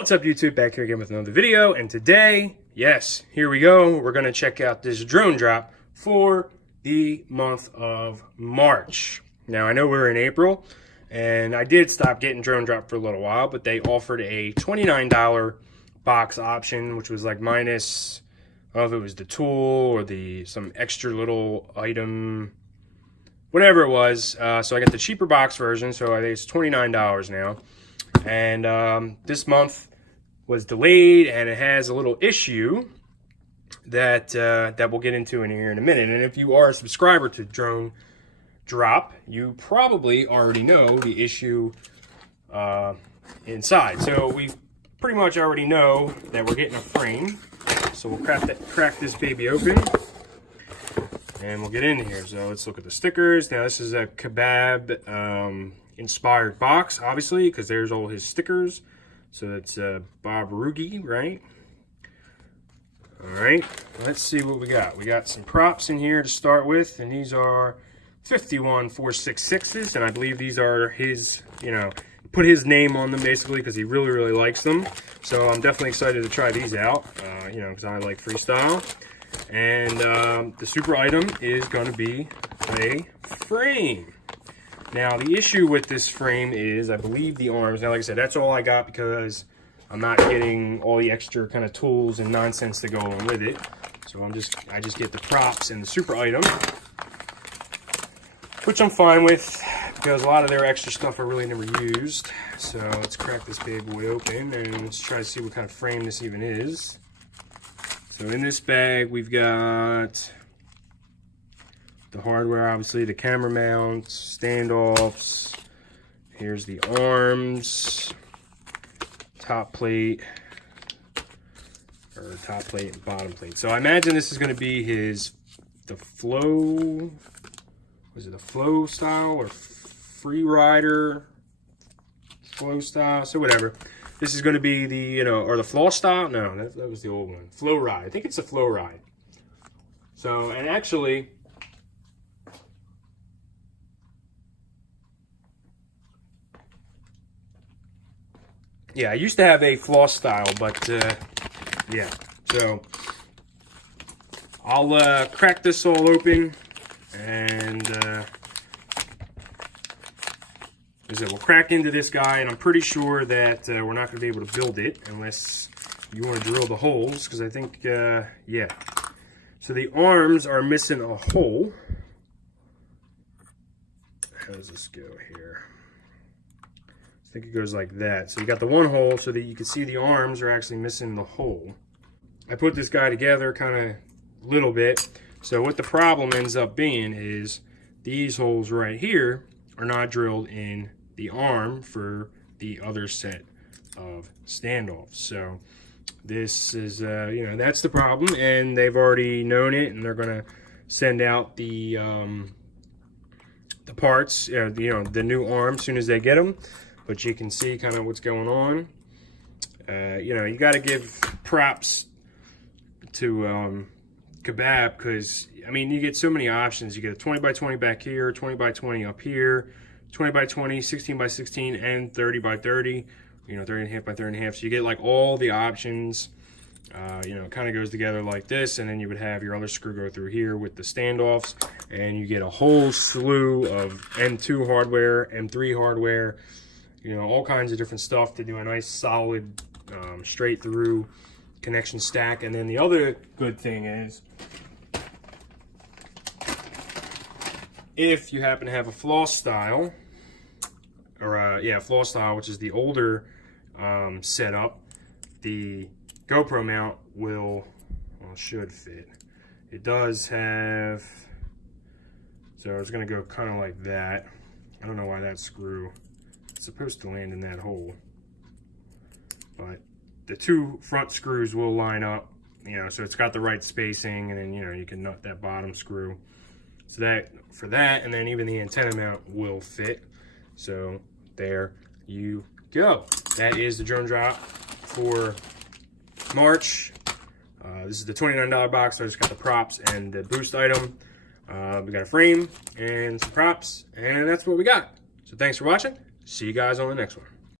What's up, YouTube? Back here again with another video, and today, yes, here we go. We're going to check out this drone drop for the month of March. Now, I know we're in April, and I did stop getting drone drop for a little while, but they offered a $29 box option, which was like minus, I don't know if it was the tool or some extra little item, whatever it was. So I got the cheaper box version, so I think it's $29 now. And this month was delayed, and it has a little issue that that we'll get into here in a minute. And if you are a subscriber to Drone Drop, you probably already know the issue inside. So we pretty much already know that we're getting a frame. So we'll crack this baby open, and we'll get in here. So let's look at the stickers. Now this is a kebab inspired box, obviously, because there's all his stickers. So that's Bob Rugi, right? All right, let's see what we got. We got some props in here to start with, and these are 51 466s, and I believe these are his, put his name on them basically because he really, really likes them. So I'm definitely excited to try these out, because I like freestyle. And the super item is going to be a frame. Now, the issue with this frame is, I believe, the arms. Now, like I said, that's all I got because I'm not getting all the extra kind of tools and nonsense to go along with it. So I just get the props and the super item, which I'm fine with because a lot of their extra stuff I really never used. So let's crack this bad boy open and let's try to see what kind of frame this even is. So in this bag, we've got the hardware, obviously, the camera mounts, standoffs. Here's the arms, top plate and bottom plate. So I imagine this is going to be the flow, was it the flow style or free rider flow style? So whatever. This is going to be the, or the flow style? No, that was the old one. Flow ride. I think it's a flow ride. So, and actually, yeah, I used to have a floss style, but yeah. So I'll crack this all open, and we'll crack into this guy, and I'm pretty sure that we're not going to be able to build it unless you want to drill the holes, because I think, yeah. So the arms are missing a hole. How does this go here? I think it goes like that. So you got the one hole so that you can see the arms are actually missing the hole. I put this guy together kind of a little bit. So what the problem ends up being is these holes right here are not drilled in the arm for the other set of standoffs. So this is, that's the problem, and they've already known it, and they're gonna send out the parts, the new arm as soon as they get them. But you can see kind of what's going on. You got to give props to Kebab because, I mean, you get so many options. You get a 20 by 20 back here, 20 by 20 up here, 20 by 20, 16 by 16, and 30 by 30. 30.5 by 30.5. So you get like all the options. It kind of goes together like this, and then you would have your other screw go through here with the standoffs, and you get a whole slew of M2 hardware, M3 hardware. All kinds of different stuff to do a nice solid straight through connection stack. And then the other good thing is, if you happen to have a floss style, or floss style, which is the older setup, the GoPro mount should fit. It does have, so it's going to go kind of like that. I don't know why that screw, it's supposed to land in that hole, but the two front screws will line up, so it's got the right spacing, and then you can nut that bottom screw. So that for that, and then even the antenna mount will fit. So there you go. That is the drone drop for March. This is the $29 box. So I just got the props and the boost item. We got a frame and some props, and that's what we got. So thanks for watching. See you guys on the next one.